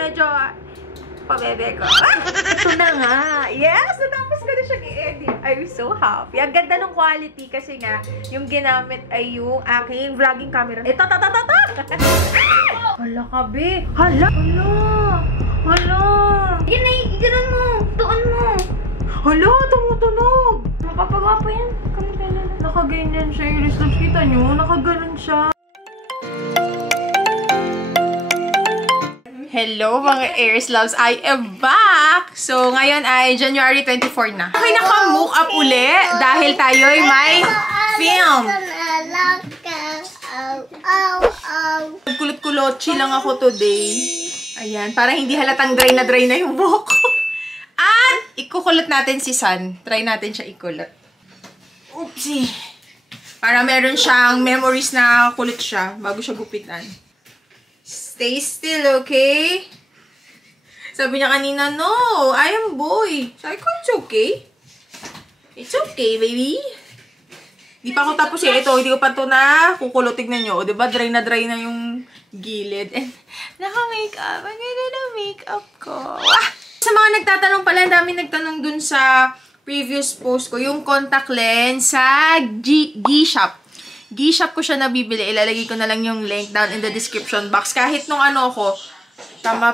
medyo pabebe ko. Ito na nga. Yes! Natapos ko na siyang i-edit. I'm so happy. Ang ganda ng quality kasi nga, yung ginamit ay yung aking vlogging camera. Ito, Hala ka, be. Hala! Yan ay, gano'n mo. Tuon mo. Hala, tumutunog. Mapapagawa pa yan. Kami kailan. Nakaganyan siya. Iris Loves, kita nyo? Nakaganon siya. Hello mga Iris Loves, I am back! So, ngayon ay January 24 na. Okay, naka-mook up uli dahil tayo ay may film. Kulot-kulotchi lang ako today. Ayan, para hindi halatang dry na yung buhok ko. At, ikukulot natin si Sun. Try natin siya ikulot. Oopsie! Para meron siyang memories na kulot siya bago siya gupitan. Stay still, okay? Sabi niya kanina, no, I am boy. Sabi ko, it's okay. It's okay, baby. Di pa ako tapos eh. Ito, hindi ko pa ito na kukulo. Tignan nyo. O, diba? Dry na yung gilid. And, naka-makeup. Ang ganda na makeup ko. Ah! Sa mga nagtatanong pala, ang dami nagtanong dun sa previous post ko, yung contact lens sa G-Shop. G-Shop ko siya nabibili. Ilalagay ko na lang yung link down in the description box. Kahit nung ano ko, kung tama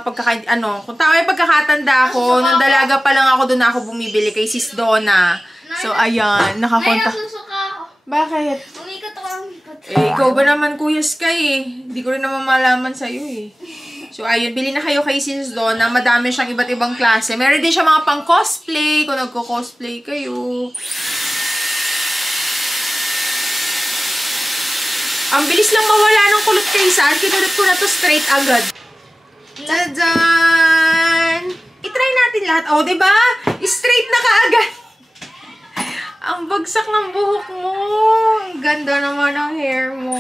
yung pagkakatanda ko, nung dalaga pa lang ako, doon ako bumibili kay Sis Donna. So, ayan, nakakontak. Bakit? Umikot ako. Eh, ikaw ba naman, Kuya Sky eh? Hindi ko rin naman malaman sa'yo eh. So, ayun, bili na kayo kay Sis Donna. Madami siyang iba't ibang klase. Meron din siya mga pang-cosplay, kung nagko-cosplay kayo. Ang bilis lang mawala ng kulot kay San. Kinulot ko na to straight agad. Tadaan! I-try natin lahat. O, diba? Straight na kaagad. Ang bagsak ng buhok mo. Ang ganda naman ng hair mo.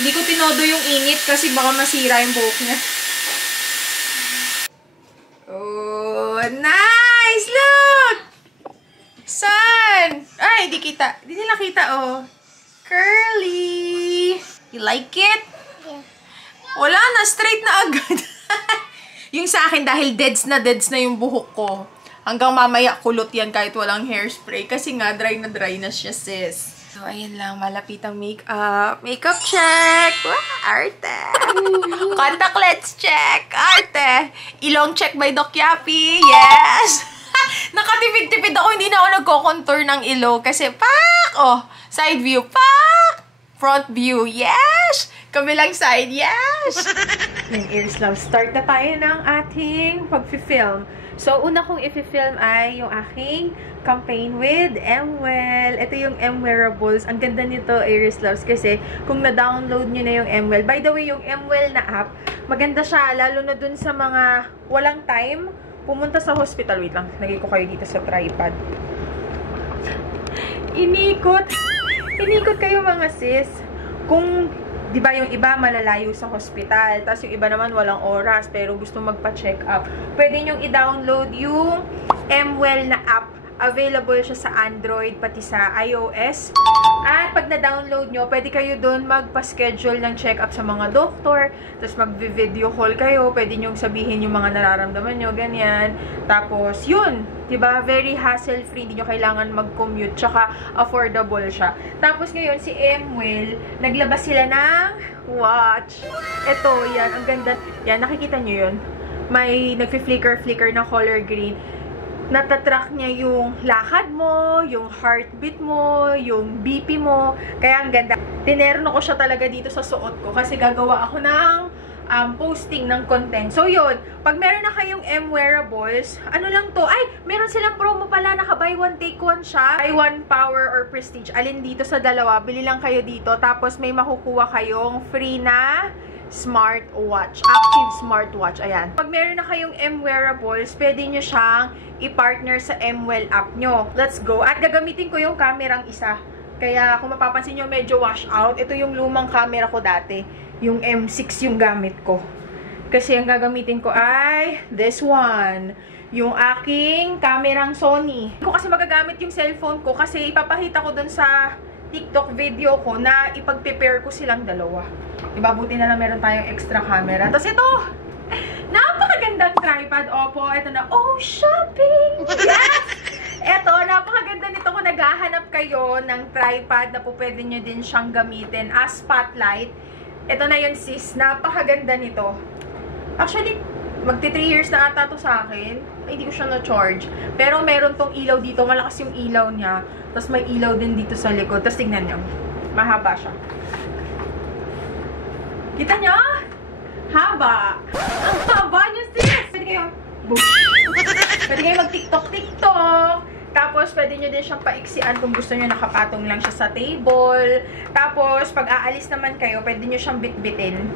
Hindi ko tinodo yung init kasi baka masira yung buhok niya. Oh, nice! Look! Sun! Ay, di kita. Di nila kita, oh. Curly! You like it? Yeah. Wala na, straight na agad. Yung sa akin, dahil deads na yung buhok ko. Hanggang mamaya kulot yan kahit walang hairspray. Kasi nga, dry na siya, sis. So, ayan lang. Malapitang makeup. Makeup check! Wow, arte! Contact lens check! Arte! Ilong check by Doc Yappy! Yes! Nakatipid-tipid ako. Hindi na ako nagko-contour ng ilo. Kasi, pak! Oh, side view. Pak! Front view. Yes! Kabilang side. Yes! Ng Iris Love, start na tayo ng ating pag-film. So, una kong i-film ay yung aking campaign with MWell. Ito yung MWearables. Ang ganda nito, Iris Loves, kasi kung na-download nyo na yung MWell. By the way, yung MWell na app, maganda siya, lalo na dun sa mga walang time pumunta sa hospital. Wait lang, nagay ko kayo dito sa tripod. Inikot kayo mga sis. Kung, di ba yung iba malalayo sa hospital, tapos yung iba naman walang oras, pero gusto magpa-check up. Pwede nyong i-download yung MWell na app. Available siya sa Android, pati sa iOS. At pag na-download nyo, pwede kayo doon magpa-schedule ng check-up sa mga doktor. Tapos mag-video call kayo. Pwede nyo sabihin yung mga nararamdaman nyo, ganyan. Tapos, yun. Diba? Very hassle-free. Hindi nyo kailangan mag-commute. Tsaka, affordable siya. Tapos ngayon, si MWell, naglabas sila ng watch. Ito, yan. Ang ganda. Yan, nakikita nyo yun? May nagfi-flicker-flicker na color green. Natatrack niya yung lakad mo, yung heartbeat mo, yung BP mo. Kaya ang ganda. Tinerno ko siya talaga dito sa suot ko kasi gagawa ako ng posting ng content. So yun, pag meron na kayong MWearables, ano lang to? Ay, meron silang promo pala, naka buy one take one siya. Buy one power or prestige. Alin dito sa dalawa, bili lang kayo dito. Tapos may makukuha kayong free na smartwatch. Active smartwatch. Ayan. Pag meron na kayong MWearables, pwede nyo siyang i-partner sa MWell app nyo. Let's go. At gagamitin ko yung kamerang isa. Kaya kung mapapansin nyo, medyo wash out. Ito yung lumang camera ko dati. Yung M6 yung gamit ko. Kasi ang gagamitin ko ay this one. Yung aking kamerang Sony. Hindi ko kasi magagamit yung cellphone ko kasi ipapakita ko dun sa TikTok video ko na ipag-prepare ko silang dalawa. Diba, buti na lang meron tayong extra camera. Tapos ito, napakagandang tripod. Opo, ito na. Oh, shopping! Yes! Ito, napakaganda nito kung naghahanap kayo ng tripod na po pwede nyo din siyang gamitin as spotlight. Ito na yun, sis. Napakaganda nito. Actually, magti 3 years na ata to sa akin. Ay, hindi ko siya na-charge. Pero meron tong ilaw dito. Malakas yung ilaw niya. Tapos may ilaw din dito sa likod. Tapos tignan nyo. Mahaba siya. Kita nyo? Haba. Ang haba niya, sis! Pwede kayo, pwede kayo mag-tiktok-tiktok. Tapos, pwede nyo din siyang paiksian kung gusto nyo nakapatong lang siya sa table. Tapos, pag aalis naman kayo, pwede nyo siyang bitbitin.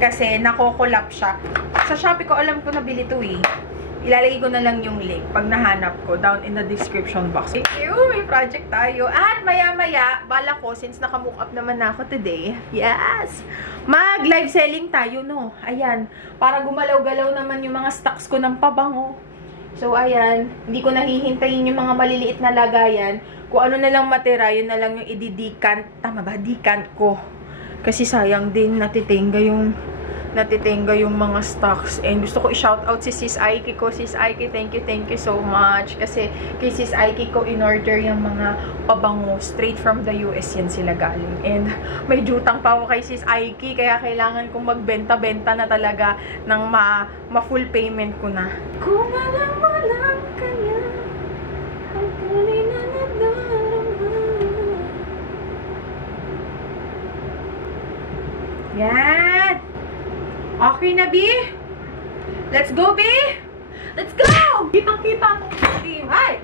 Kasi, nakokolap siya. Sa Shopee ko, alam ko nabili to eh. Ilalagay ko na lang yung link pag nahanap ko down in the description box. Thank you! May project tayo. At maya-maya, bala ko, since naka-mock up naman na ako today, yes! Mag-live selling tayo, no? Ayan. Para gumalaw-galaw naman yung mga stocks ko ng pabango. So, ayan. Hindi ko nahihintayin yung mga maliliit na lagayan. Kung ano na lang matira, yun na lang yung i-decant. Tama ba? Decant ko. Kasi sayang din, natitenga yung mga stocks. And gusto ko i-shoutout si Sis Aiki ko. Sis Aiki, thank you so much. Kasi kay Sis Aiki ko in-order yung mga pabango. Straight from the US yan sila galing. And may jutang pa ako kay Sis Aiki. Kaya kailangan kong magbenta-benta na talaga ng ma-full payment ko na. Kung alam mo lang kaya ang tunay na nadarama. Yan! Okay na, B? Let's go, B! Let's go! Kitang-kita mong ATM. Ay!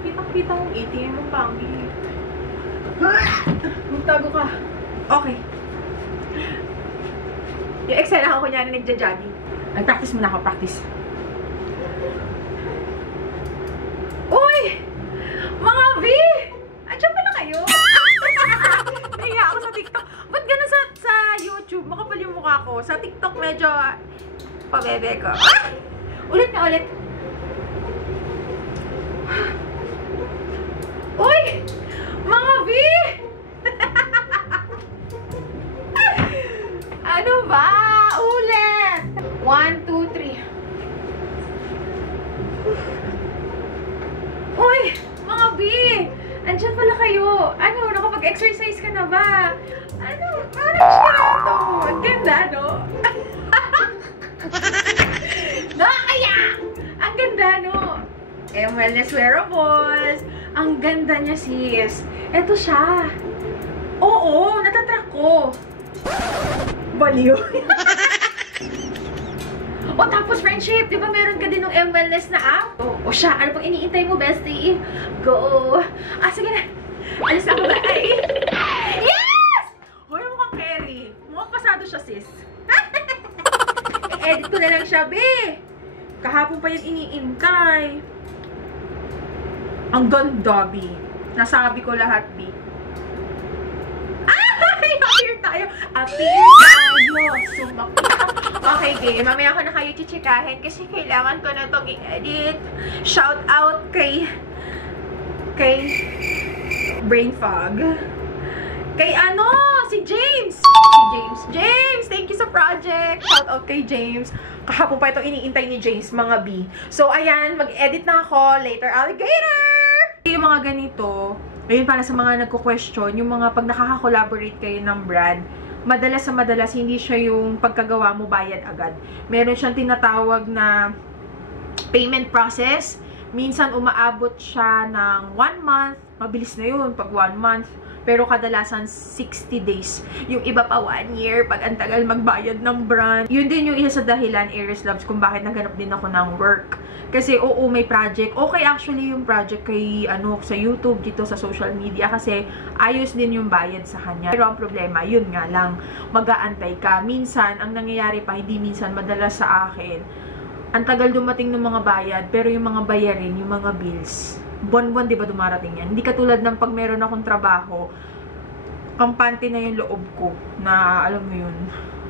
Kitang-kita mong ATM mo, Panggi. Magtago ka. Okay. Yung Excel ako kunyari nagja-jogging. Nag-practice muna ako, practice. Uy! Mga B! Andiyan pala kayo? Nahiya ako sa TikTok. Ba't gano'n sa YouTube? Makapal yung mukha ko. Sa TikTok medyo pabebe ko. Ah! Ulit na ulit. Uy! Mga B! Ano ba? Ulit! 1, 2, 3. Uy! Mga B! Andiyan pala kayo. Ano? Nakapag-exercise ka na ba? Ano? Parang siya ito. Ang ganda, no? Nakakaya! Ang ganda, no? Wellness wearables. Ang ganda niya, sis. Ito siya. Oo, natatrack ko. Baliw. O, tapos friendship. Di ba meron ka din ng M-Wellness na app? O siya, ano pang iniintay mo, bestie? Go! Ah, sige na. Alis ako ba? Ay! Yes! Hoy, mukhang carry. Mukhang pasado siya, sis. I-edit ko na lang siya, be. Kahapon pa yan iniintay. Ang ganda, B. Nasabi ko lahat, B. Ay! Appear tayo. Appear tayo. Sumakita. Okay, game. Mamaya ko na kayo chichikahin kasi kailangan ko na itong i-edit. Shout out kay Brain Fog. Kay ano? Si James! James, thank you sa project. Shout out kay James. Kahapon pa ito iniintay ni James, mga B. So, ayan. Mag-edit na ako. Later, alligator! Yung mga ganito, ayun para sa mga nagko-question, yung mga pag nakaka-collaborate kayo ng brand, madalas sa madalas, hindi siya yung pagkagawa mo bayad agad. Meron siyang tinatawag na payment process. Minsan, umaabot siya ng 1 month. Mabilis na yun pag 1 month. Pero kadalasan 60 days. Yung iba pa 1 year pag ang tagal magbayad ng brand. Yun din yung isa sa dahilan, Aries Loves, kung bakit naghanap din ako ng work. Kasi oo, may project. Okay actually yung project kay sa YouTube, dito sa social media. Kasi ayos din yung bayad sa kanya. Pero ang problema, yun nga lang, mag-aantay ka. Minsan, ang nangyayari pa, hindi minsan, madalas sa akin, ang tagal dumating ng mga bayad, pero yung mga bayarin, yung mga bills, buwan-buwan, di ba dumarating yan? Hindi katulad ng pag meron akong trabaho, kampante na yung loob ko, na, alam mo yun,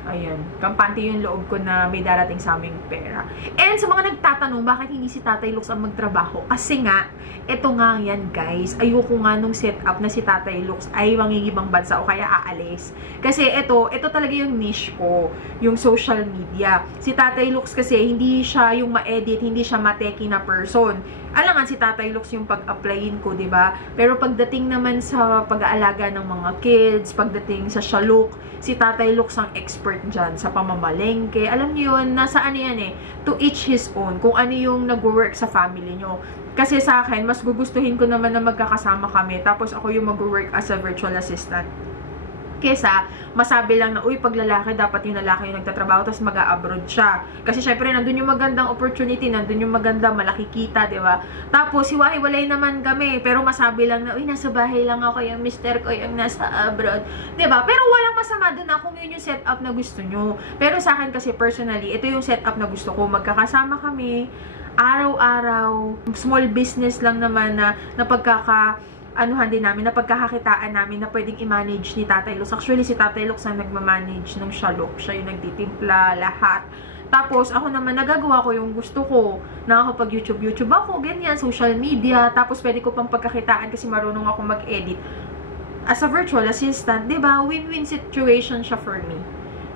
Ayan, kampante yung loob ko na may darating sa aming pera. And sa mga nagtatanong, bakit hindi si Tatay Lux ang magtrabaho? Kasi nga, ito nga yan guys, ayoko nga nung setup na si Tatay Lux ay mangingibang bansa o kaya aalis. Kasi ito talaga yung niche ko, yung social media. Si Tatay Lux kasi, hindi siya yung ma-edit, hindi siya mateki na person. Alangan si Tatay Lux yung pag-applyin ko, diba? Pero pagdating naman sa pag-aalaga ng mga kids, pagdating sa shaluk, si Tatay Lux ang expert dyan sa pamamalengke. Alam niyo yun, nasa ano yan eh, to each his own, kung ano yung nag-work sa family nyo. Kasi sa akin, mas gugustuhin ko naman na magkakasama kami, tapos ako yung mag-work as a virtual assistant. Kesa, masabi lang na, uy, pag lalaki, dapat yung lalaki yung nagtatrabaho, tapos mag-a-abroad siya. Kasi syempre, nandun yung magandang opportunity, nandun yung maganda, malaki kita, diba? Tapos, hiwa-hiwalay naman kami, pero masabi lang na, uy, nasa bahay lang ako, yung mister ko yung nasa abroad. Diba? Pero walang masama dun na kung yun yung setup na gusto nyo. Pero sa akin kasi, personally, ito yung setup na gusto ko. Magkakasama kami, araw-araw, small business lang naman na anuhan din namin, na pagkakakitaan namin na pwedeng i-manage ni Tatay Lux. Actually, si Tatay Lux ang nagmamanage ng shalok. Siya yung nagtitimpla, lahat. Tapos, ako naman, nagagawa ko yung gusto ko. Nakakapag-YouTube ako, ganyan, social media. Tapos, pwede ko pang pagkakitaan kasi marunong ako mag-edit. As a virtual assistant, diba? Win-win situation siya for me.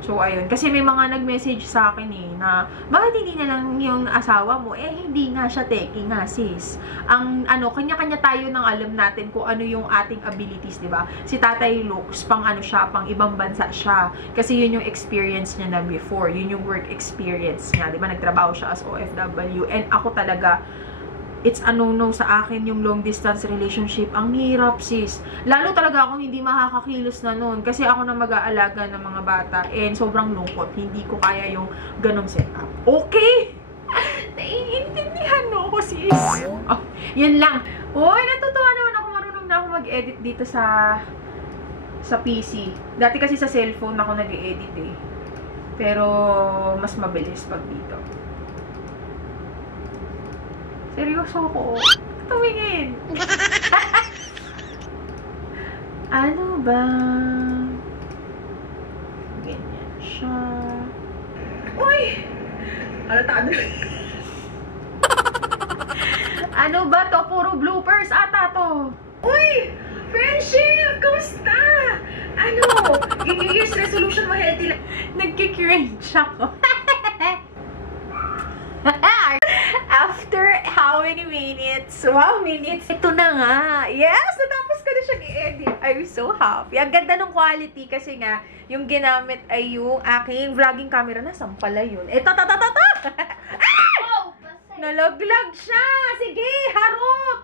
So, ayun. Kasi may mga nag-message sa akin eh, na, bakit hindi na lang yung asawa mo? Eh, hindi nga siya teki nga, sis. Ang, kanya-kanya tayo nang alam natin kung ano yung ating abilities, diba? Si Tatay Lux, pang siya, pang ibang bansa siya. Kasi yun yung experience niya na before. Yun yung work experience niya, diba? Nagtrabaho siya as OFW. And ako talaga, it's a no-no sa akin yung long distance relationship. Ang hirap, sis. Lalo talaga akong hindi makakakilos na noon. Kasi ako na mag-aalaga ng mga bata. And sobrang lungkot. Hindi ko kaya yung ganong setup. Okay? Naiintindihan mo ako, sis. Oh, yun lang. Uy, natutuwa naman ako. Marunong na ako mag-edit dito sa PC. Dati kasi sa cellphone ako nag-edit eh. Pero mas mabilis pag dito. Seryoso ko. Tumingin. Ano ba? Ganyan siya. Uy! Alatado. Ano ba to? Puro bloopers ata to. Uy! Friendship! Kamusta? Ano? Yung New Year's resolution mo healthy lang. Nagkikringe ako. After how many minutes? Wow, minutes. Ito na nga. Yes! Natapos ko na siyang i-edit. I'm so happy. Ang ganda ng quality kasi nga, yung ginamit ay yung aking vlogging camera. Nasaan pala yun? Ito, nalaglag siya! Sige, harot!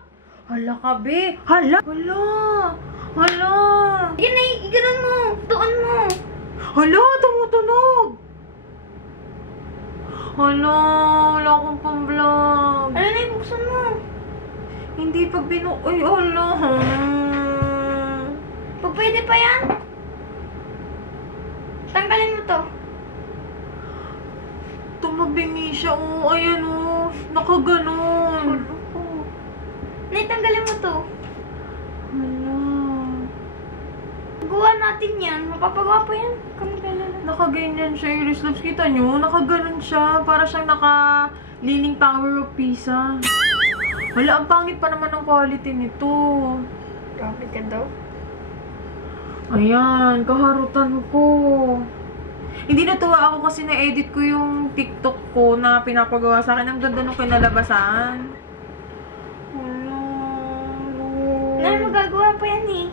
Hala ka, be. Hala! Hala! Yan ay, ganun mo. Doon mo. Hala, tumutunog! Hala, wala akong pang-vlog. Ano na yung buksan mo? Hindi pag Ay, hala. Pag pwede pa yan? Tanggalin mo to. Tumabingi siya. Oh, ayan oh. Nakaganon. Nay, tanggalin mo to. Hala. Gawa natin yan. Mapapagawa pa yan. Nakaganyan siya. Iris Loves, kita nyo? Nakaganon siya. Para siyang Leaning Tower of Pisa. Wala, ang pangit pa naman ang quality nito. Grabe ka daw. Ayan, kaharutan ko. Hindi natuwa ako kasi na-edit ko yung TikTok ko na pinapagawa sa akin. Ang ganda nung kinalabasan. Wala. Nay, magagawa pa yan eh.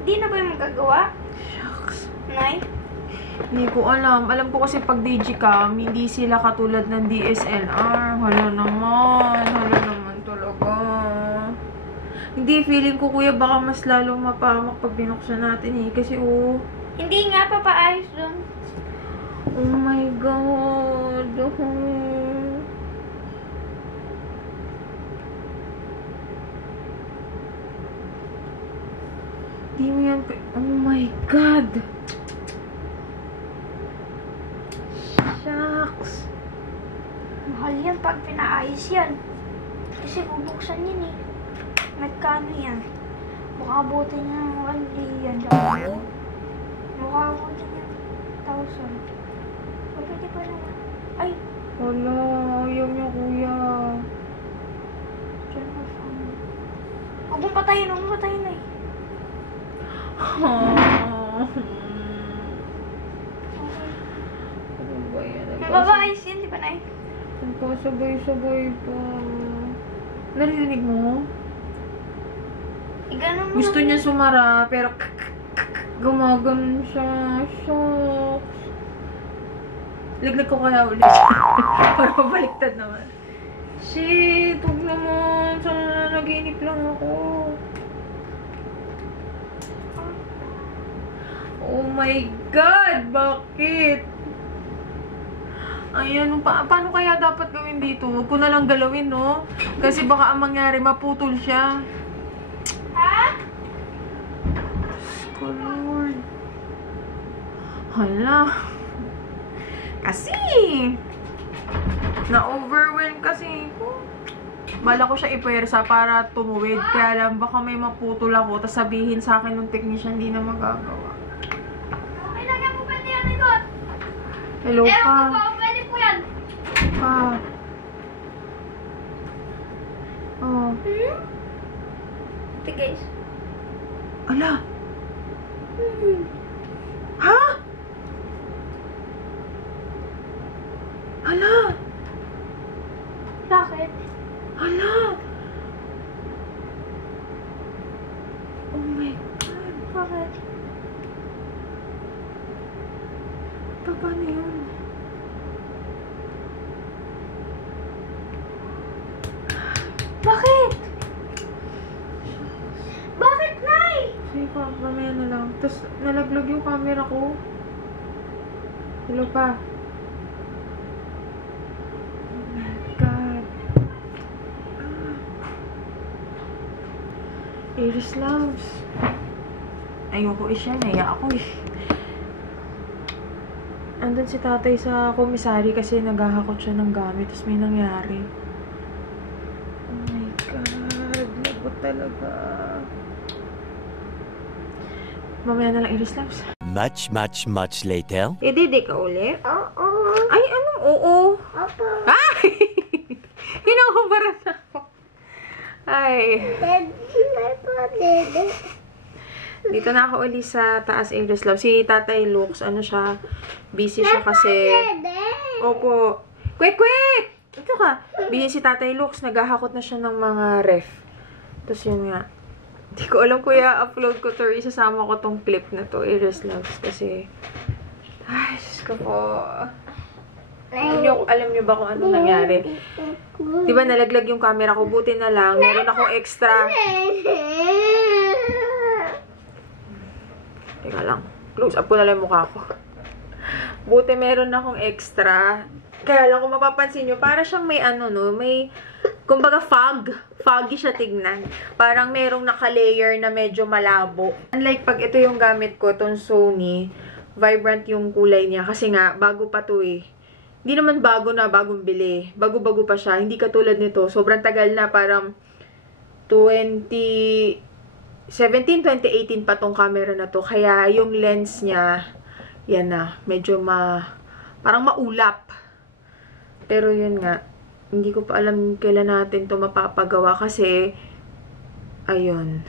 Hindi na ba yung magagawa? Shucks. Nay? Hindi ko alam. Alam ko kasi pag digicam, hindi sila katulad ng DSLR. Hala naman talaga. Hindi, feeling ko kuya baka mas lalong mapahamak pag binuksan natin eh. Kasi Hindi nga, papaayos dun. oh my God. Di mo yan oh my God. Shucks. Mahal yan pag pinaayos yan. Kasi bubuksan yan eh. Magkano yan? Mukha buti niya. 1 million. Mukha buti niya. So, pwede pa na. Ay, Wala, ayaw niya, kuya. dyan ka sa amin. Huwag mong patayin na eh. Okay. Ano ba yan? Mababayos yan, di ba, Nay? Nagkasabay-sabay pa. Narinig mo? Ganun mo Gusto lang. niya sumara, pero gumagano siya. Shucks. Liglag ko kaya ulit. Para mabaliktad naman. Shit, huwag naman. Sana nag-iinip lang ako. Oh my God! Bakit? Ayan, paano kaya dapat gawin dito? Huwag ko na lang galawin, no? Kasi baka ang mangyari, maputol siya. Ha? Oh, Lord. Hala. Kasi, na-overwhelm kasi ko. Bala ko siya ipersa para tumuwid. Kaya lang, baka may maputol ako. Tapos sabihin sa akin ng technician, hindi na magagawa. Okay lang yan po, pwede yan, likod. Hello Ewan pa. ko po, pwede po yan. Pa. Oh. Ito, guys. Ala. Ha? Hala. Bakit? Hala. Oh my God. Bakit? Paano yun? Bakit? Bakit, Nay? Sige pa, mamaya na lang. Tapos, nalaglag yung camera ko. Hello pa. Oh my God. Iris loves. Ayoko siya. Naya ako eh. Andun si tatay sa komisari kasi naghahakot siya ng gamit. Tapos may nangyari. Oh my God. Lagot talaga. Mamaya na lang, Iris loves. Much later. Didi ka uli? Oo. Ay, anong oo? Opo. Ay! Hinakubaran na ako. Ay. Dede. Dito na ako uli sa taas, Iris Love. Si Tatay Lux, ano siya, busy siya kasi... Opo. Quick! Ito ka. Busy si Tatay Lux, naghahakot na siya ng mga ref. Tapos yun nga. Hindi ko alam kuya, upload ko to or isasama ko tong clip na to, Iris Loves. Kasi... Ay, Diyos ko po. Alam niyo ba kung anong nangyari? Diba nalaglag yung camera ko? Buti na lang. Meron akong extra. Teka lang. Close up ko na lang yung mukha ko. Buti meron akong extra. Kaya lang kung mapapansin nyo, para siyang may ano no, may, kumbaga foggy siya tignan. Parang merong naka-layer na medyo malabo. Unlike pag ito yung gamit ko, itong Sony, vibrant yung kulay niya. Kasi nga, bago pa to eh. Hindi naman bago na, bagong bili. Bago-bago pa siya. Hindi katulad nito. Sobrang tagal na, parang 2017, 2018 pa tong camera na to. Kaya yung lens niya, yan na, medyo parang maulap. Pero yun nga, hindi ko pa alam kailan natin to mapapagawa kasi, ayun.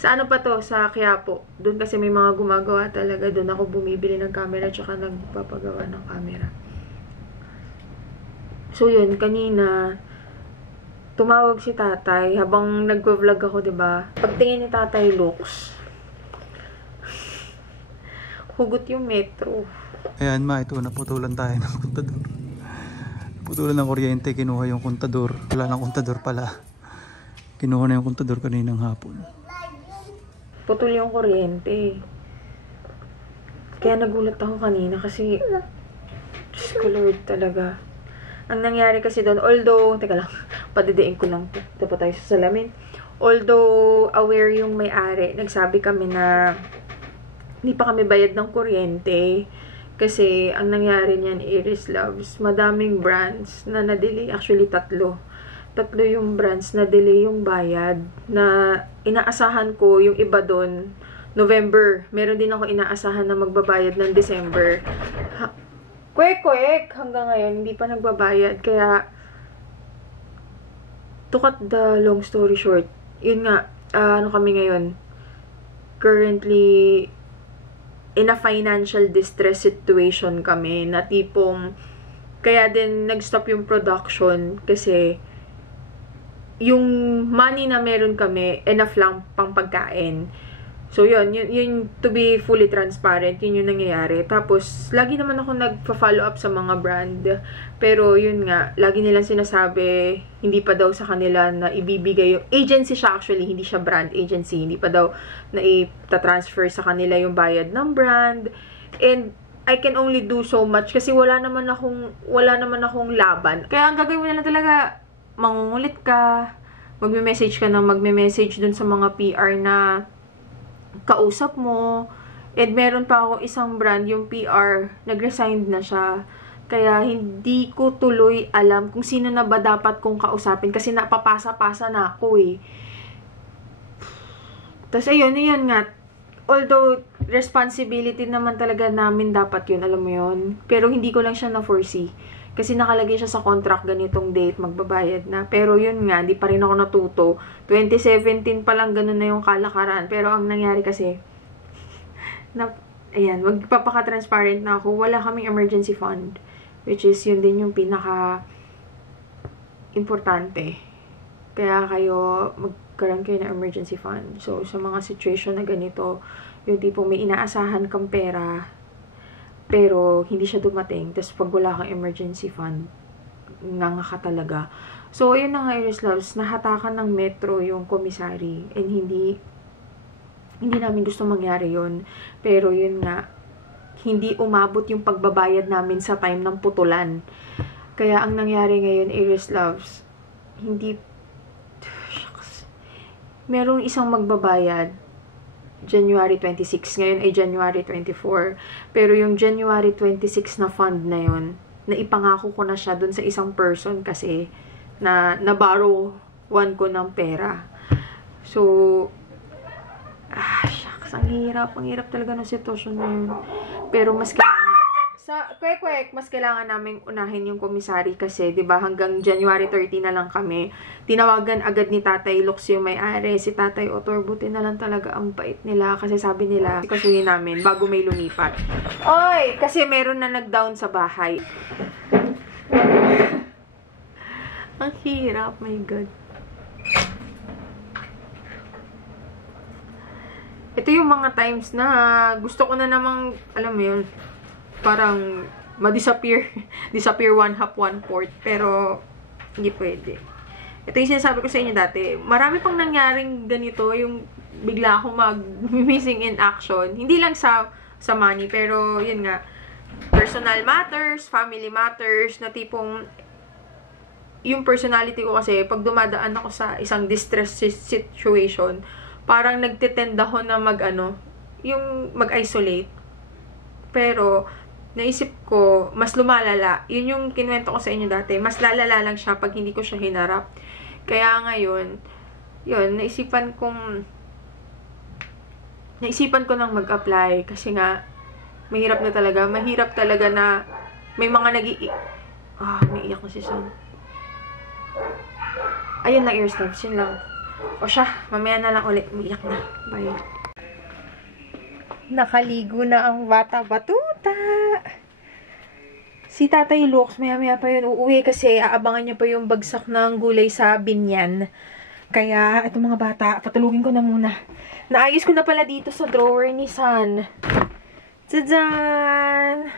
Sa ano pa to? Sa Quiapo. Doon kasi may mga gumagawa talaga. Doon ako bumibili ng camera tsaka nagpapagawa ng camera. So yun, kanina, tumawag si tatay habang nagvo-vlog ako, diba? Pagtingin ni Tatay Lux, hugot yung metro. Ayan ma, ito naputulan tayo ng kontador. Naputulan ng kuryente, kinuha yung kontador. Wala ng kontador pala. Kinuha na yung kontador kaninang hapon. Putol yung kuryente. Kaya nagulat ako kanina kasi Diyos ko Lord talaga. Ang nangyari kasi doon, although, teka lang, padidiin ko lang. Ito pa tayo sa salamin. Although, aware yung may-ari, nagsabi kami na hindi pa kami bayad ng kuryente. Kasi, ang nangyari niyan, Iris Loves, madaming brands na na-delay. Actually, tatlo yung brands na delay yung bayad. Na inaasahan ko, yung iba doon, November. Meron din ako inaasahan na magbabayad ng December. Kwek, hanggang ngayon, hindi pa nagbabayad. Kaya, to cut the long story short, yun nga, ano kami ngayon, currently, in a financial distress situation kami, na tipong, kaya din nag-stop yung production, kasi, yung money na meron kami, enough lang pang pagkain. So, yun, to be fully transparent, yun yung nangyayari. Tapos, lagi naman ako nagpa-follow up sa mga brand. Pero, yun nga, lagi nilang sinasabi, hindi pa daw sa kanila na ibibigay yung, agency siya actually, hindi siya brand agency. Hindi pa daw na ita-transfer sa kanila yung bayad ng brand. And, I can only do so much kasi wala naman akong laban. Kaya, ang gagawin mo na lang talaga, mangungulit ka, magme-message ka ng magme-message dun sa mga PR na kausap mo. And meron pa ako isang brand, yung PR, nag-resigned na siya. Kaya hindi ko tuloy alam kung sino na ba dapat kong kausapin kasi napapasa-pasa na ako eh. Tapos ayun nga. Although, responsibility naman talaga namin dapat yun, alam mo yun. Pero hindi ko lang siya na-foresee. Kasi nakalagay siya sa contract, ganitong date, magbabayad na. Pero yun nga, di pa rin ako natuto. 2017 pa lang ganun na yung kalakaran. Pero ang nangyari kasi, ayan, magpapaka-transparent na ako. Wala kaming emergency fund. Which is, yun din yung pinaka-importante. Kaya kayo, magkaroon kayo ng emergency fund. So, sa mga situation na ganito, yung tipong may inaasahan kang pera, pero hindi siya dumating. Tapos pag wala kang emergency fund, nga ka talaga. So, yun na nga, Iris Loves, nahatakan ng metro yung commissary. And hindi namin gusto mangyari yun. Pero yun nga, hindi umabot yung pagbabayad namin sa time ng putulan. Kaya ang nangyari ngayon, Iris Loves, merong isang magbabayad January 26. Ngayon ay January 24. Pero yung January 26 na fund na yun, naipangako ko na siya dun sa isang person kasi na naborrow ko ng pera. So, shucks, ang hirap talaga ng sitwasyon na yun. Pero mas mas kailangan naming unahin yung commissary kasi, di ba, hanggang January 30 na lang kami. Tinawagan agad ni Tatay Lux yung may-ari. Si Tatay Otor, buti na lang talaga ang bait nila kasi sabi nila, kasuhin namin bago may lumipat. Oy! Kasi meron na nag-down sa bahay. Ang hirap, my God. Ito yung mga times na gusto ko na namang, alam mo yun, parang ma-disappear. Disappear 1/2, 1/4. Pero, hindi pwede. Ito yung sinasabi ko sa inyo dati. Marami pang nangyaring ganito, yung bigla akong mag-missing in action. Hindi lang sa money, pero yun nga, personal matters, family matters, na tipong, yung personality ko kasi, pag dumadaan ako sa isang distress situation, parang nagtitend ako na yung mag-isolate. Pero, naisip ko, mas lumalala. Yun yung kinuwento ko sa inyo dati. Mas lalala lang siya pag hindi ko siya hinarap. Kaya ngayon, yun, naisipan ko nang mag-apply. Kasi nga, mahirap talaga na may mga may iyak na si Son. Ayun na, ears loves. Yun lang. O siya, mamaya na lang ulit. Umiyak na. Bye. Nakaligo na ang bata-batuta. Si Tatay Lux, maya-maya pa yun uuwi kasi aabangan niya pa yung bagsak ng gulay sa binyan. Kaya, itong mga bata, patulugin ko na muna. Naayos ko na pala dito sa drawer ni San. Tadaan!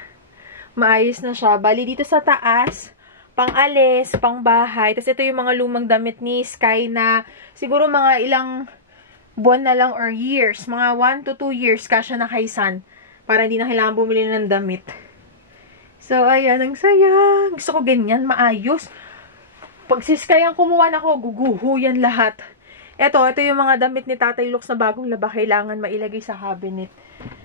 Maayos na siya. Bali, dito sa taas, pang-alis, pang-bahay. Tapos ito yung mga lumang damit ni Sky na siguro mga ilang buwan na lang or years. Mga 1 to 2 years kasya na kay San. Para hindi na kailangan bumili ng damit. So, ayan. Ang saya. Gusto ko ganyan. Maayos. Pag si Sky ang kumuha na ko, guguho yan lahat. Ito yung mga damit ni Tatay Lux na bagong laba. Kailangan mailagay sa cabinet.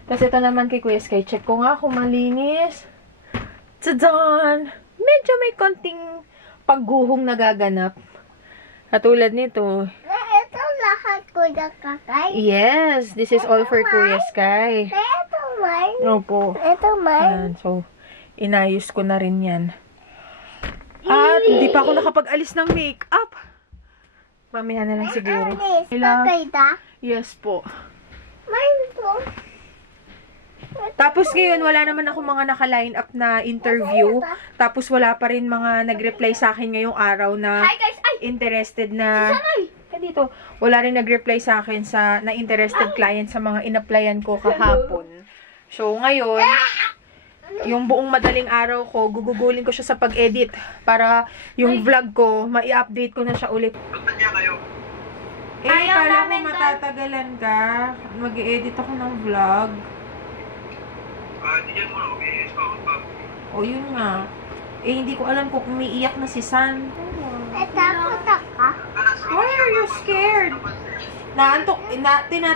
Tapos ito naman kay Kuya Sky. Check ko nga kung malinis. Tadaan! Medyo may konting pagguhong nagaganap. Katulad nito. Ito lahat Kuya Kakay? Yes, this is all for Kuya Sky. Ito man. Opo. Ito man. Ayan, so, inayos ko na rin yan. At hindi pa ako nakapag-alis ng makeup. Mamaya na lang siguro. Kakay da? Yes po. Mine po. Tapos ngayon, wala naman ako mga naka-line up na interview. Tapos wala pa rin mga nag-reply sa akin ngayong araw na Hi guys! Ay! interested na... Dito, wala rin nag-reply sa akin na interested client sa mga in-applyan ko kahapon. So, ngayon, yung buong madaling araw ko, gugugulin ko siya sa pag-edit para yung vlog ko, mai-update ko na siya ulit. Kala ko matatagalan ka. Mag-edit ako ng vlog. O, yun nga. Hindi ko alam kung umiiyak na si San. Natakot ka? Why are you scared?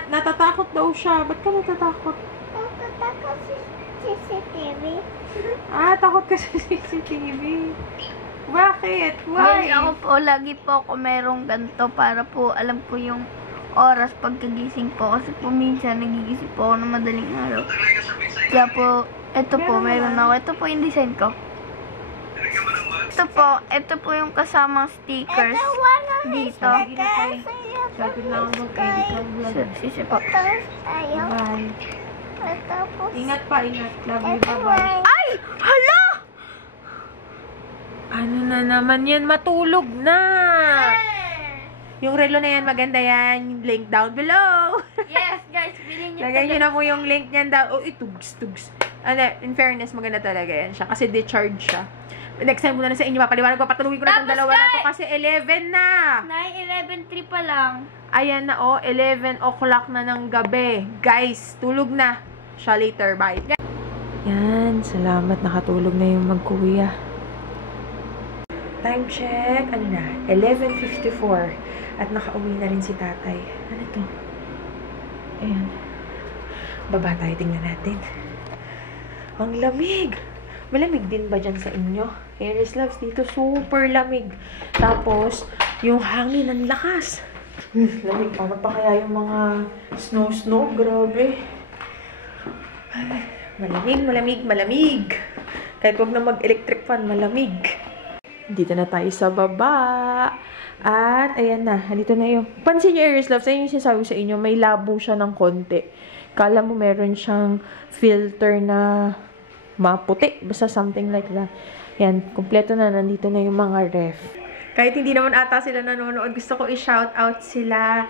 Natatakot daw siya. Ba't ka natatakot? Natatakot si CCTV. Takot ka sa CCTV. Bakit? Why? Ako po, lagi po ako merong ganito para po alam po yung oras pagkagising po. Kasi po minsan nagigising po ako ng madaling araw. Kaya po, ito po, meron ako. Ito po yung design ko. Ito po yung kasamang stickers dito. Sabi na ako mag-edit ng vlog. Sisi po. Bye. Ingat pa, ingat. Love you, bye-bye. Ay! Hala! Ano na naman yan? Matulog na! Yung relo na yan, maganda yan. Link down below. Yes, guys, bilhin niyo. Lagay nyo na po yung link niyan down. Oh, tugs. In fairness, maganda talaga yan siya. Kasi de-charge siya. Next time muna na sa inyo, papaliwanag ko, patulugin ko na itong dalawa na to kasi 11 na. 9:11:03 pa lang. Ayan na, 11 o'clock na ng gabi. Guys, tulog na. Siya later, bye. Yan, salamat. Nakatulog na yung magkuya. Time check, 11:54. At nakauwi na rin si tatay. Ano to? Ayan. Baba tayo, tingnan natin. Ang lamig! Malamig din ba dyan sa inyo? Aries loves, dito super lamig. Tapos, yung hangin ang lakas. Lamig. Ano pa kaya yung mga snow? Grabe. Malamig. Kahit wag na mag-electric fan, malamig. Dito na tayo sa baba. At, ayan na. Dito na yung... Pansin nyo, Aries loves, ayun yung sinasabi sa inyo, may labo siya ng konti. Kala mo meron siyang filter na maputi. Basta something like that. Yan, kumpleto na. Nandito na yung mga ref. Kahit hindi naman ata sila nanonood, gusto ko i-shout out sila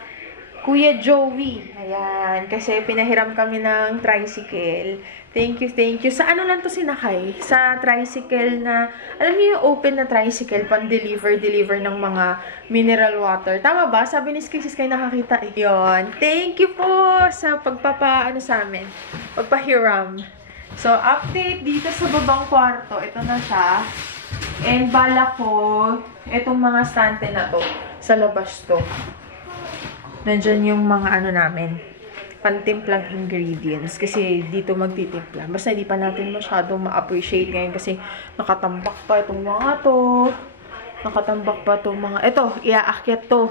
Kuya Joey. Ayan, kasi pinahiram kami ng tricycle. Thank you. Sa ano lang to sinakay? Sa tricycle na, alam niyo yung open na tricycle, pan-deliver ng mga mineral water. Tama ba? Sabi ni Skis kayo nakakita eh. Yun. Thank you po sa pagpapaano sa amin. Pagpahiram. So, update dito sa babang kwarto. Ito na siya. And bala ko, itong mga stante na to, sa labas to. Nandyan yung mga ano namin, pantimplang ingredients. Kasi dito magtitimpla. Basta hindi pa natin masyadong ma-appreciate ngayon kasi nakatambak pa itong mga to. Nakatambak pa itong mga, ito, iaakyat to.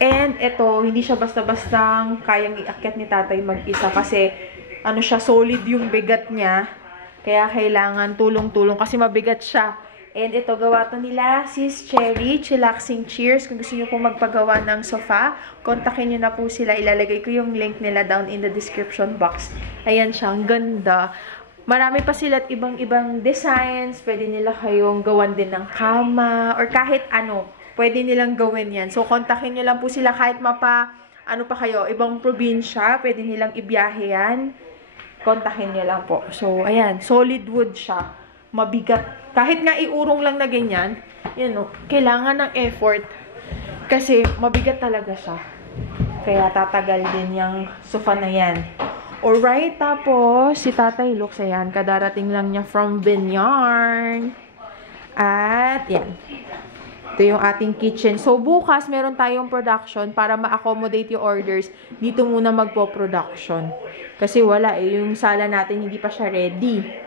And ito, hindi siya basta-bastang kayang iakyat ni tatay mag-isa kasi ano siya, solid yung bigat niya. Kaya kailangan tulong-tulong kasi mabigat siya. And ito, gawa to nila, Sis Cherry, Chillaxing Cheers. Kung gusto nyo pong magpagawa ng sofa, kontakin nyo na po sila. Ilalagay ko yung link nila down in the description box. Ayan siya, ang ganda. Marami pa sila at ibang-ibang designs. Pwede nila kayong gawan din ng kama or kahit ano. Pwede nilang gawin yan. So, kontakin nyo lang po sila kahit ano pa kayo, ibang probinsya. Pwede nilang ibiyahe yan. Kontakin nyo lang po. So, ayan. Solid wood siya. Mabigat. Kahit nga iurong lang na ganyan, yun o, kailangan ng effort. Kasi mabigat talaga siya. Kaya tatagal din yung sofa na yan. Alright, tapos si Tatay Lux, ayan, kadarating lang niya from Vinyarn. At, yan. Ito yung ating kitchen. So, bukas meron tayong production para ma-accommodate yung orders. Dito muna magpo-production. Kasi wala eh, yung sala natin hindi pa siya ready.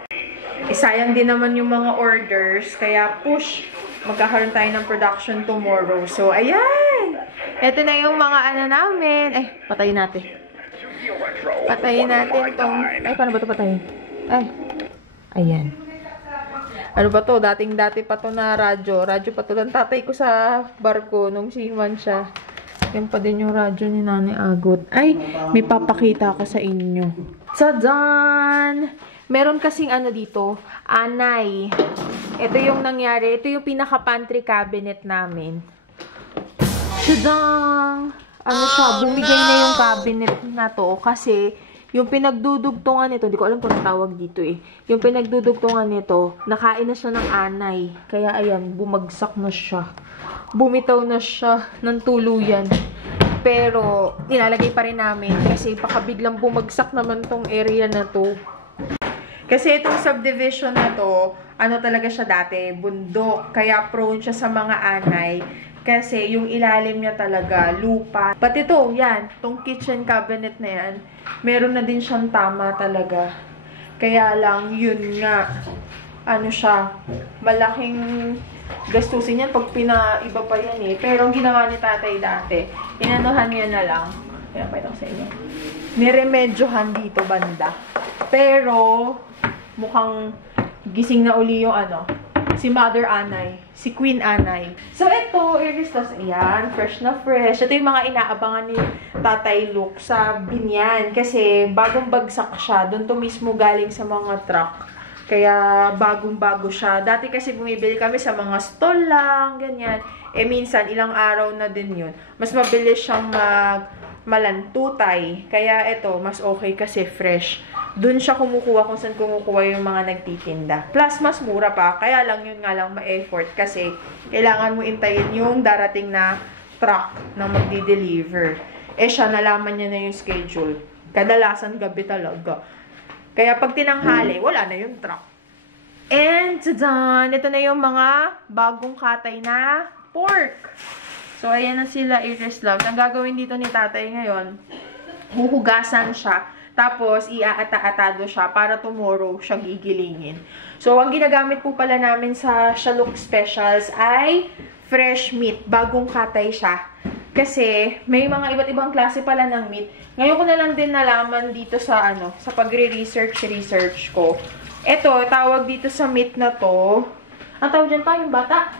Sayang din naman yung mga orders. Kaya push, magkakaroon tayo ng production tomorrow. So, ayan! Ito na yung mga ano namin. Ay, patayin natin. Patayin natin tong... Ay, paano ba ito patayin? Ay. Ayan. Ano ba to? Dating-dati pa to na radyo. Radyo pa to ng tatay ko sa barko nung siman siya. Yan pa din yung radyo ni Nanay Agot. Ay, may papakita ako sa inyo. Tadaan! Meron kasing ano dito, anay. Ito yung nangyari. Ito yung pinaka-pantry cabinet namin. Tadang! Ano siya, bumigay na yung cabinet na to kasi yung pinagdudugtungan nito, hindi ko alam kung tawag dito eh. Yung pinagdudugtungan nito, nakain na siya ng anay. Kaya ayan, bumagsak na siya. Bumitaw na siya ng tuluyan. Pero, nilalagay pa rin namin kasi baka biglang bumagsak naman tong area na to. Kasi itong subdivision na to, ano talaga siya dati, bundok. Kaya prone siya sa mga anay. Kasi yung ilalim niya talaga, lupa. Pati ito, yan, itong kitchen cabinet na yan, meron na din siyang tama talaga. Kaya lang, yun nga, ano siya, malaking gastusin yan pag pinaiba pa yan eh. Pero ang ginawa ni tatay dati, inanuhan niya na lang. Kaya pakita ko sa inyo. Niremedyohan dito banda. Pero, mukhang gising na uli yung ano, si Mother Anay, si Queen Anay. So, ito, Iristos, ayan, fresh na fresh. Ito yung mga inaabangan ni Tatay Luke sa binyan. Kasi, bagong bagsak siya. Doon to mismo galing sa mga truck. Kaya, bagong-bago siya. Dati kasi bumibili kami sa mga stall lang, ganyan. Eh, minsan, ilang araw na din yun. Mas mabilis siyang malantutay. Kaya, ito, mas okay kasi fresh. Doon siya kumukuha kung saan kumukuha yung mga nagtitinda. Plus, mas mura pa. Kaya lang yun nga lang ma-effort kasi kailangan mo intayin yung darating na truck na magdi-deliver. Eh, siya nalaman niya na yung schedule. Kadalasan gabi talaga. Kaya pag tinanghali, wala na yung truck. And, tadaan! Ito na yung mga bagong katay na pork. So, ayan na sila, Iris Love. Ang gagawin dito ni tatay ngayon, huhugasan siya. Tapos, iaata-atado siya para tomorrow siya gigilingin. So, ang ginagamit po pala namin sa Shalok Specials ay fresh meat. Bagong katay siya. Kasi, may mga iba't ibang klase pala ng meat. Ngayon ko na lang din nalaman dito sa, sa pagre-research ko. Ito, tawag dito sa meat na to. Ang tawag dyan pa, yung bata?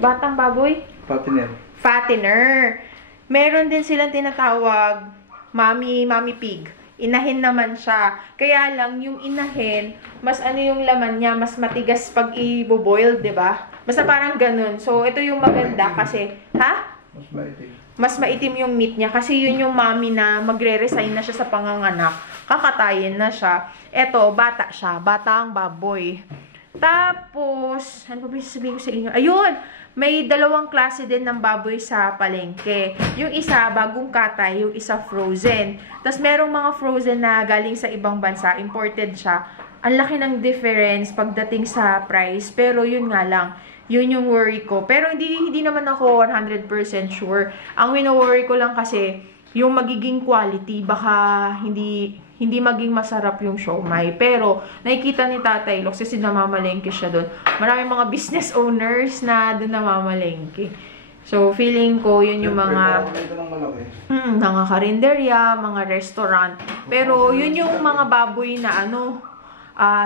Batang baboy? Fattener. Fattener. Meron din silang tinatawag Mami pig. Inahin naman siya. Kaya lang, yung inahin, mas ano yung laman niya, mas matigas pag i-boil, diba? Basta parang ganun. So, ito yung maganda kasi, ha? Mas maitim. Mas maitim yung meat niya kasi yun yung mami na magre-resign na siya sa panganganak. Kakatayin na siya. Ito, bata siya. Batang baboy. Tapos, ano ba sabihin ko sa inyo? Ayun! May dalawang klase din ng baboy sa palengke. Yung isa, bagong katay. Yung isa, frozen. Tapos, merong mga frozen na galing sa ibang bansa. Imported siya. Ang laki ng difference pagdating sa price. Pero, yun nga lang. Yun yung worry ko. Pero, hindi naman ako 100% sure. Ang wino-worry ko lang kasi, yung magiging quality, baka hindi maging masarap yung siomai. Pero, nakikita ni Tatay Lok, kasi namamalengke siya doon. Maraming mga business owners na doon namamalengke. So, feeling ko, yun yung mga mga karinderya, mga restaurant. Pero, yun yung mga baboy na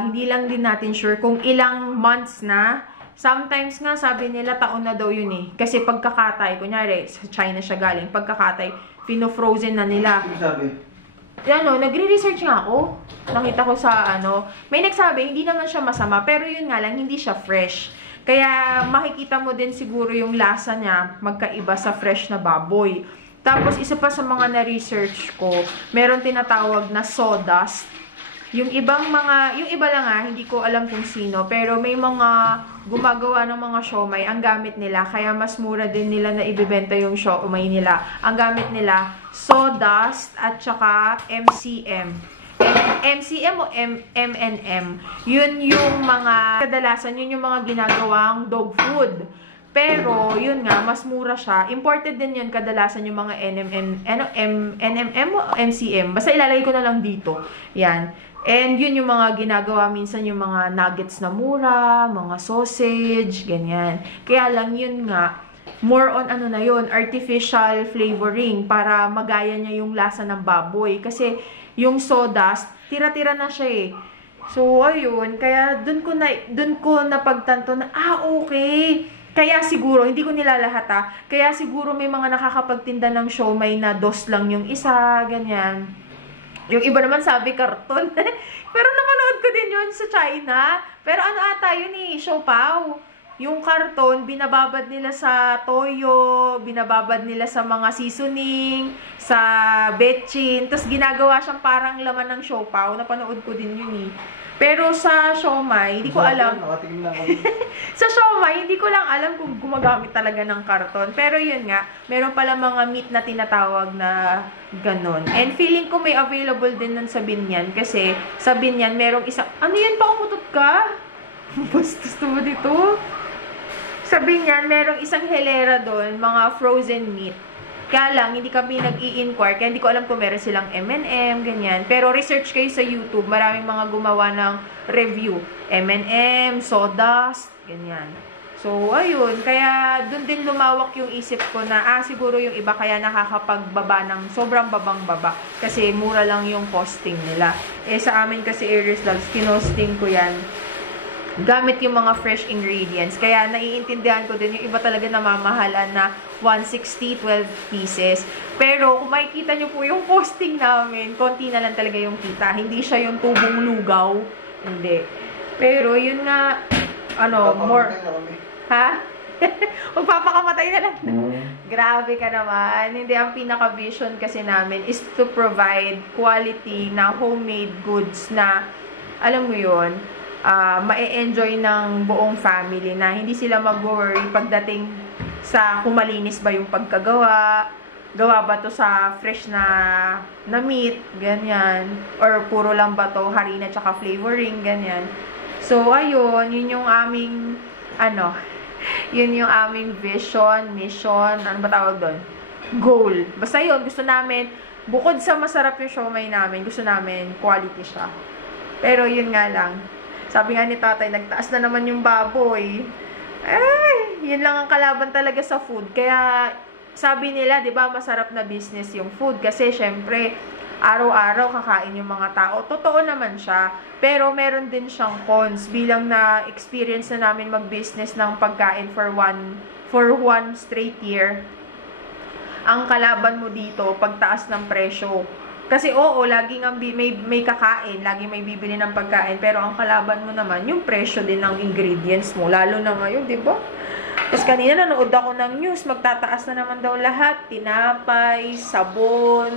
hindi lang din natin sure kung ilang months na. Sometimes nga, sabi nila, taon na daw yun eh. Kasi pagkakatay, kunyari, sa China siya galing, pagkakatay, fino-frozen na nila. Nagre-research nga ako. Nakita ko sa may nagsabi, hindi naman siya masama, pero yun nga lang, hindi siya fresh. Kaya makikita mo din siguro yung lasa niya magkaiba sa fresh na baboy. Tapos, isa pa sa mga na-research ko, meron tinatawag na sawdust. Yung iba lang hindi ko alam kung sino, pero may mga gumagawa ng mga siomai, ang gamit nila, kaya mas mura din nila na ibebenta yung siomai nila. Ang gamit nila, sawdust at saka MCM. MCM o M&M. Yun yung mga, kadalasan, yun yung mga ginagawang dog food. Pero, yun nga, mas mura siya. Imported din yun, kadalasan yung mga NMM o MCM. Basta ilalagay ko na lang dito. Yan. And yun yung mga ginagawa minsan, yung mga nuggets na mura, mga sausage, ganyan. Kaya lang yun nga, more on ano na yun, artificial flavoring para magaya niya yung lasa ng baboy. Kasi yung sawdust, tira-tira na siya eh. So, ayun. Kaya dun ko napagtanto na, okay. Kaya siguro, hindi ko nilalahat kaya siguro may mga nakakapagtinda ng siomai na dos lang yung isa, ganyan. Yung iba naman sabi karton. Pero napanood ko din yun sa China. Pero ano ata yun eh, siopao. Yung karton, binababad nila sa toyo, binababad nila sa mga seasoning, sa betchin, tapos ginagawa siyang parang laman ng siopao. Napanood ko din yun eh. Pero sa siomai, hindi ko alam. Sa siomai, hindi ko lang alam kung gumagamit talaga ng karton. Pero yun nga, meron pala mga meat na tinatawag na ganon. And feeling ko may available din nun sa Binyan. Kasi sa Binyan, merong isang... Ano yan pa, umutot ka? Bastos mo dito. Sa Binyan, merong isang helera doon, mga frozen meat. Kaya lang, hindi kami nag-i-inquire, kaya hindi ko alam kung meron silang M&M, ganyan. Pero research kayo sa YouTube, maraming mga gumawa ng review. M&M, sawdust, ganyan. So, ayun. Kaya, dun din lumawak yung isip ko na, siguro yung iba kaya nakakapagbaba ng sobrang babang-baba. Kasi mura lang yung costing nila. Sa amin kasi Aries Loves, kinosting ko yan. Gamit yung mga fresh ingredients. Kaya naiintindihan ko din yung iba talaga namamahalan na 160, 12 pieces. Pero kung makikita nyo po yung posting namin, konti na lang talaga yung kita. Hindi siya yung tubong lugaw. Hindi. Pero yun nga, more... Ha? Magpapakamatay na lang. Grabe ka naman. Hindi, ang pinaka-vision kasi namin is to provide quality na homemade goods na, alam mo yun, ma-enjoy ng buong family na hindi sila mag-worry pagdating sa kung malinis ba yung pagkagawa, gawa ba to sa fresh na meat, ganyan, or puro lang ba to harina tsaka flavoring, ganyan. So, ayun, yun yung aming, yun yung aming vision, mission, ano ba tawag doon? Goal. Basta yun, gusto namin, bukod sa masarap yung siomai namin, gusto namin quality siya. Pero yun nga lang, sabi nga ni tatay, nagtaas na naman yung baboy. Yun lang ang kalaban talaga sa food. Kaya, sabi nila, di ba, masarap na business yung food. Kasi, syempre, araw-araw kakain yung mga tao. Totoo naman siya. Pero, meron din siyang cons. Bilang na experience na namin mag-business ng pagkain for one straight year. Ang kalaban mo dito, pagtaas ng presyo. Kasi laging may kakain, laging may bibili ng pagkain, pero ang kalaban mo naman, yung presyo din ng ingredients mo, lalo na ngayon, di ba? Tapos kanina nanood ako ng news, magtataas na naman daw lahat, tinapay, sabon,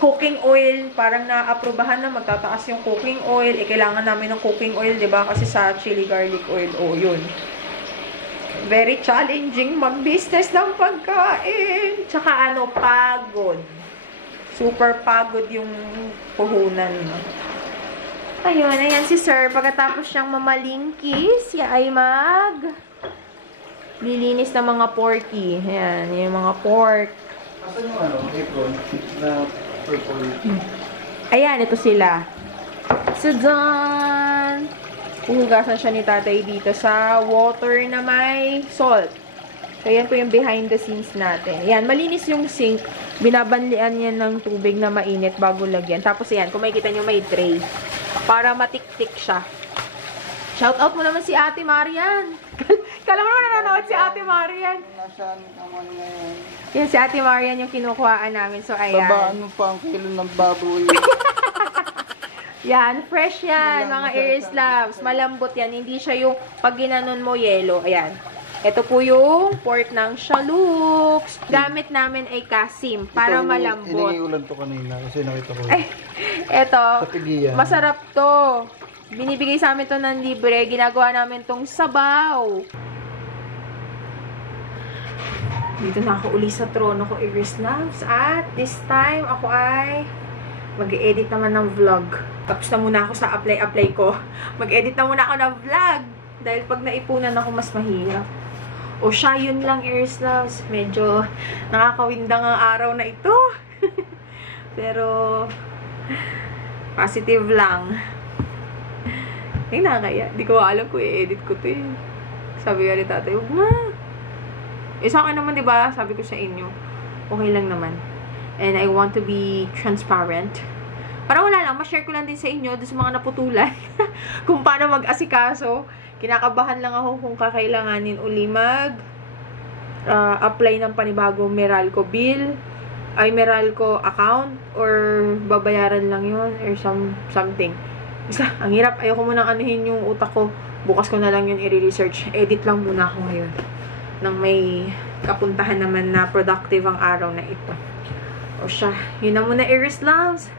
cooking oil, parang na-aprobahan na magtataas yung cooking oil, kailangan namin ng cooking oil, di ba? Kasi sa chili garlic oil, yun. Very challenging mag-business ng pagkain. Tsaka pagod. Super pagod yung puhunan mo. Ayun, ayan si sir. Pagkatapos siyang mamalingki, siya ay lilinis ng mga porky. Ayan, yung mga pork. Asan yung apron na purple? Ayan, ito sila. So, done. Puhugasan siya ni tatay dito sa water na may salt. So, yan po yung behind the scenes natin. Ayan, malinis yung sink. Binabanlian yan ng tubig na mainit bago lagyan. Tapos, ayan, kung makikita nyo may tray. Para matik-tik siya. Shout out mo naman si Ate Marian. Kala mo naman nanonood si Ate Marian. Nasaan naman ngayon? Yan, si Ate Marian yung kinukuhaan namin. So, ayan. Babaan mo pa ang kilo ng baboy. Yan, fresh yan, mga Aries Loves. Malambot yan. Hindi siya yung pag ginanon mo yelo. Ayan. Ito po yung pork ng Chalux. Gamit namin ay kasim para malambot. Iniulan to kanina kasi nakita ko. Ito, Pigian. masarap to. Binibigay sa amin to ng libre. Ginagawa namin tong sabaw. Dito na ako uli sa trono ko, Aries Loves. At this time, ako ay mag-edit naman ng vlog. Tapos na muna ako sa apply ko. Mag-edit na muna ako ng vlog. Dahil pag naipunan ako, mas mahirap. O siya, yun lang, Aries Loves. Medyo nakakawindang ang araw na ito. Pero, positive lang. Ay, nakakaya. Di ko alam kung i-edit ko to eh. Sabi nga ni tatay, huwag na. Sa akin naman, diba, sabi ko sa inyo, okay lang naman. And I want to be transparent. Para wala lang, ma-share ko lang din sa inyo doon sa mga naputulan kung paano mag-asikaso. Kinakabahan lang ako kung kakailanganin uli apply ng panibagong Meralco bill, ay Meralco account, or babayaran lang yun, or something. Ang hirap. Ayoko munang anuhin yung utak ko. Bukas ko na lang yun i-research. Edit lang muna ako ngayon. Nang may kapuntahan naman na productive ang araw na ito. O siya, yun na muna, Iris Loves.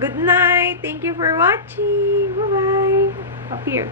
Good night! Thank you for watching! Bye-bye! Up here.